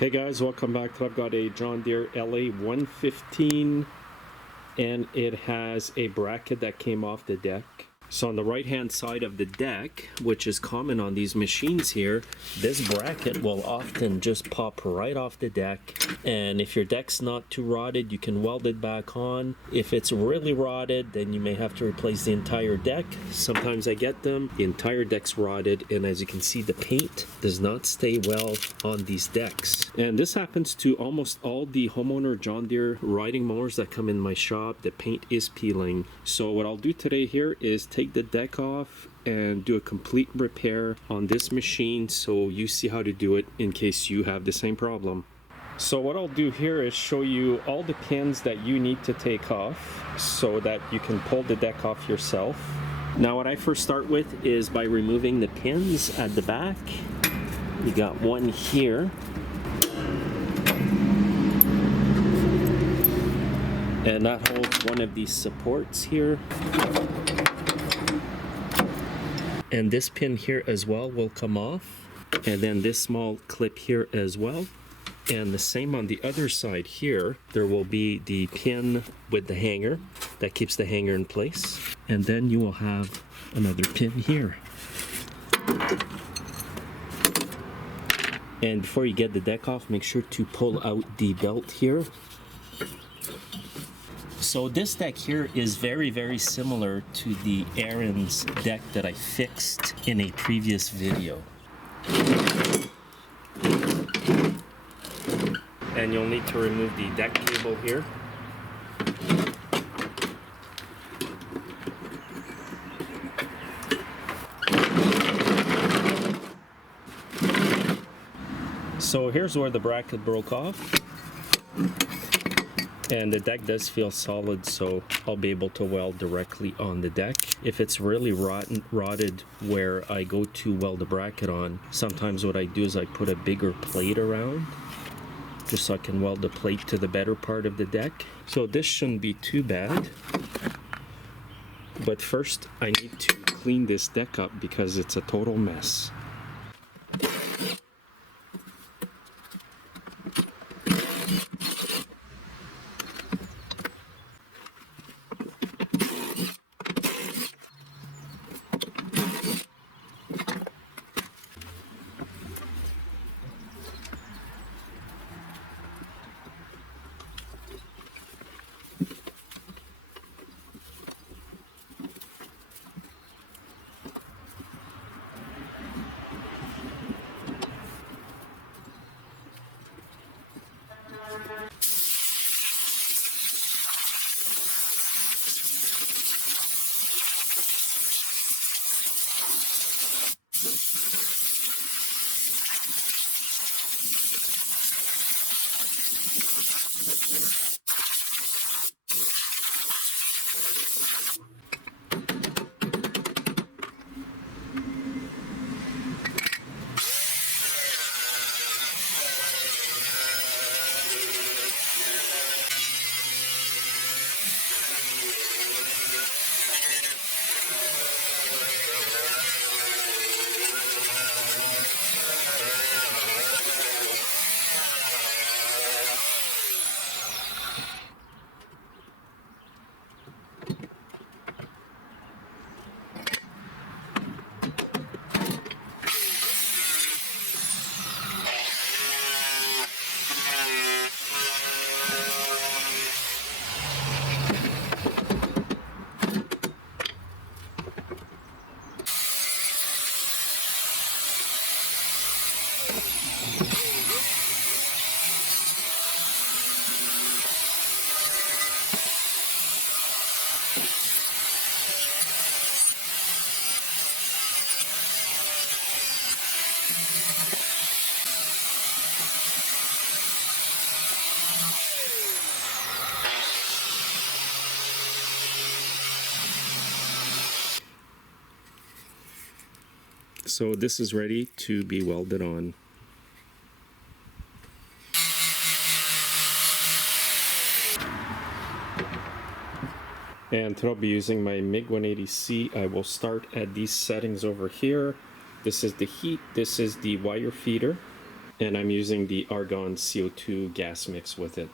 Hey guys, welcome back. I've got a John Deere LA 115 and it has a bracket that came off the deck. So on the right hand side of the deck, which is common on these machines here, this bracket will often just pop right off the deck. And if your deck's not too rotted, you can weld it back on. If it's really rotted, then you may have to replace the entire deck. Sometimes I get them, the entire deck's rotted, and as you can see, the paint does not stay well on these decks. And this happens to almost all the homeowner John Deere riding mowers that come in my shop. The paint is peeling. So what I'll do today here is take the deck off and do a complete repair on this machine so you see how to do it in case you have the same problem. So what I'll do here is show you all the pins that you need to take off so that you can pull the deck off yourself. Now what I first start with is by removing the pins at the back. You got one here. And that holds one of these supports here. And this pin here as well will come off. And then this small clip here as well. And the same on the other side here. There will be the pin with the hanger that keeps the hanger in place. And then you will have another pin here. And before you get the deck off, make sure to pull out the belt here. So this deck here is very similar to the Aaron's deck that I fixed in a previous video. And you'll need to remove the deck cable here. So here's where the bracket broke off. And the deck does feel solid, so I'll be able to weld directly on the deck. If it's really rotted where I go to weld the bracket on, sometimes what I do is I put a bigger plate around, just so I can weld the plate to the better part of the deck. So this shouldn't be too bad. But first, I need to clean this deck up because it's a total mess. So this is ready to be welded on. And today I'll be using my MiG 180C. I will start at these settings over here. This is the heat, this is the wire feeder. And I'm using the argon CO2 gas mix with it.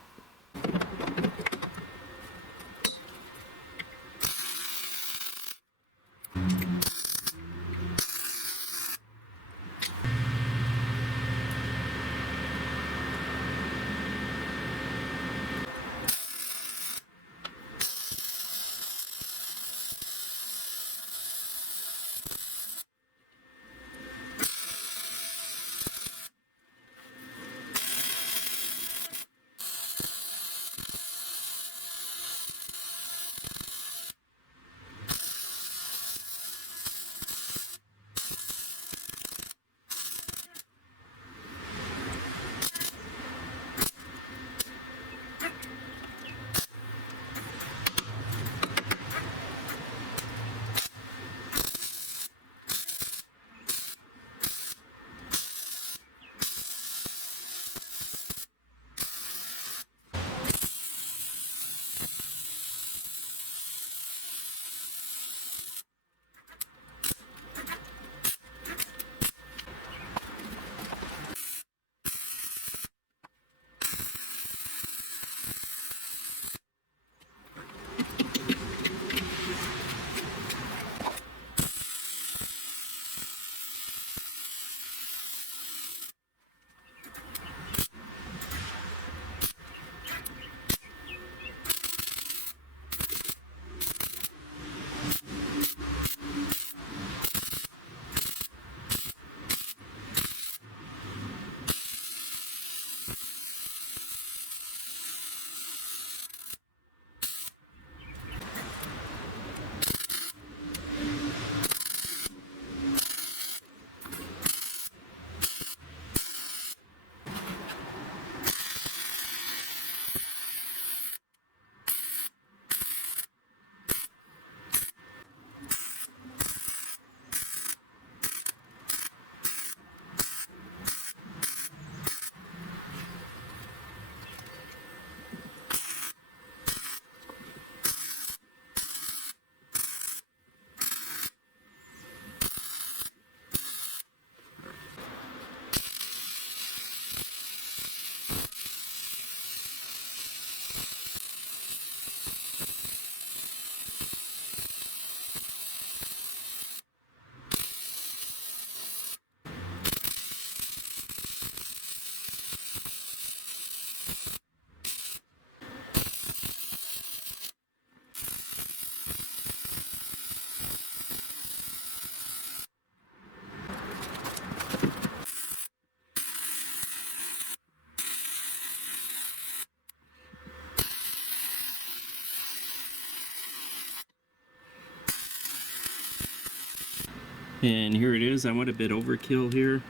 And here it is. I went a bit overkill here.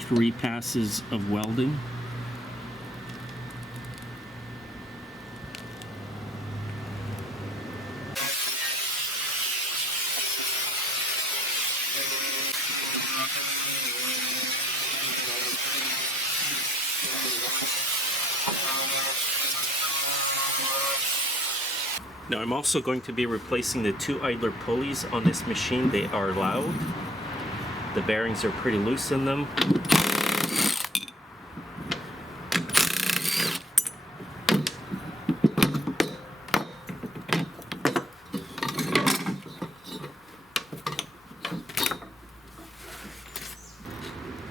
3 passes of welding. Now I'm also going to be replacing the 2 idler pulleys on this machine. They are loud. The bearings are pretty loose in them.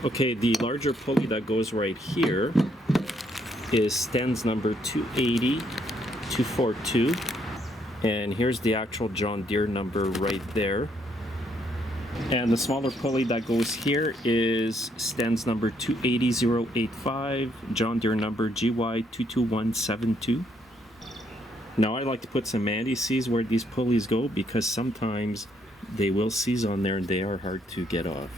Okay, the larger pulley that goes right here is stands number 280-242. And here's the actual John Deere number right there. And the smaller pulley that goes here is stands number 280085, John Deere number GY22172. Now I like to put some anti-seize where these pulleys go because sometimes they will seize on there and they are hard to get off.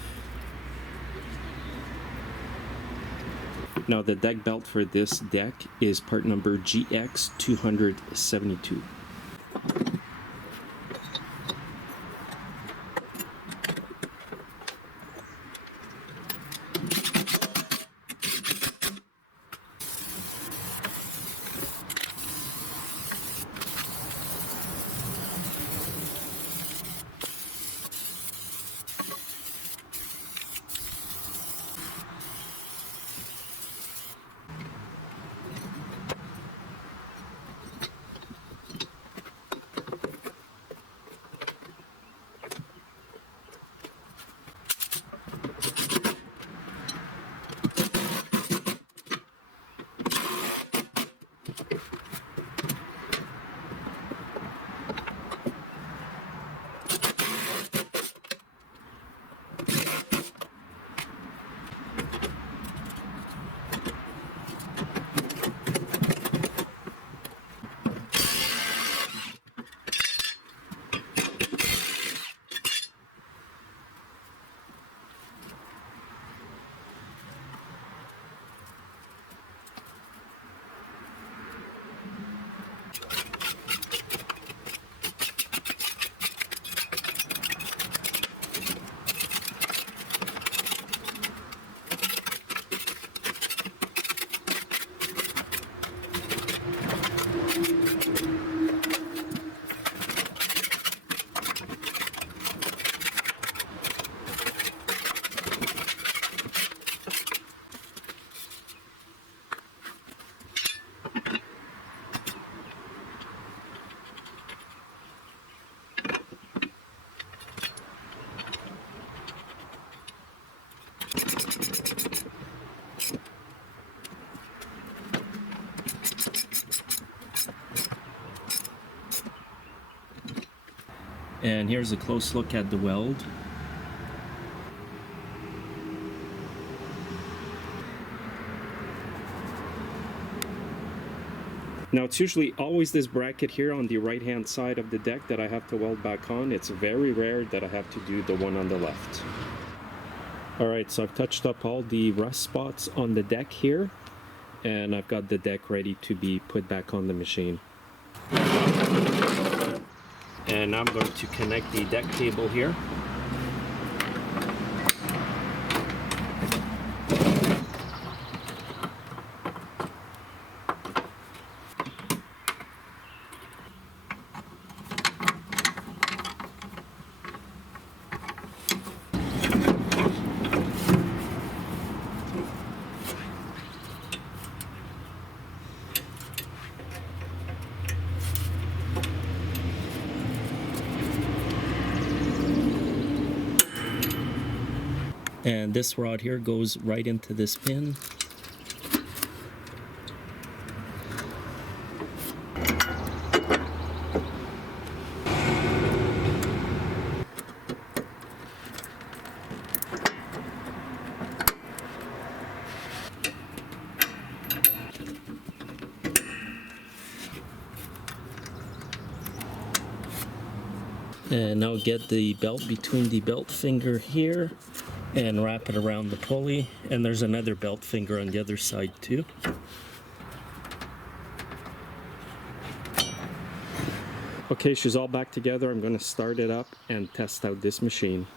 Now the deck belt for this deck is part number GX272. And here's a close look at the weld. Now it's usually always this bracket here on the right hand side of the deck that I have to weld back on. It's very rare that I have to do the one on the left. Alright, so I've touched up all the rust spots on the deck here, and I've got the deck ready to be put back on the machine. And now I'm going to connect the deck cable here. And this rod here goes right into this pin. And now get the belt between the belt finger here and wrap it around the pulley, and there's another belt finger on the other side too. Okay, she's all back together. I'm going to start it up and test out this machine.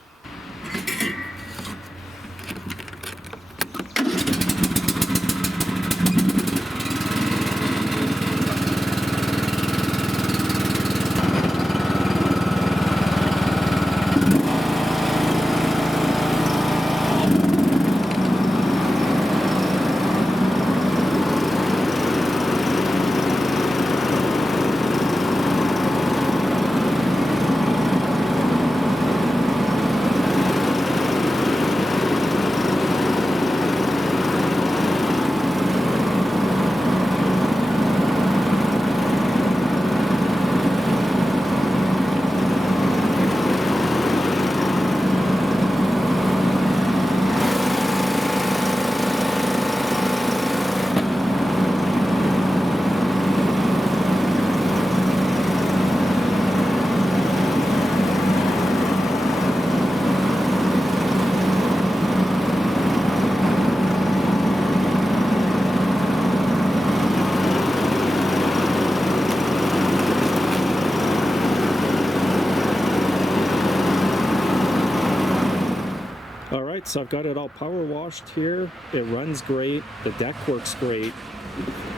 Alright, so I've got it all power washed here. It runs great. The deck works great.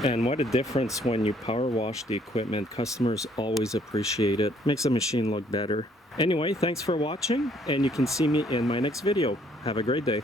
And what a difference when you power wash the equipment. Customers always appreciate it. Makes the machine look better. Anyway, thanks for watching, and you can see me in my next video. Have a great day.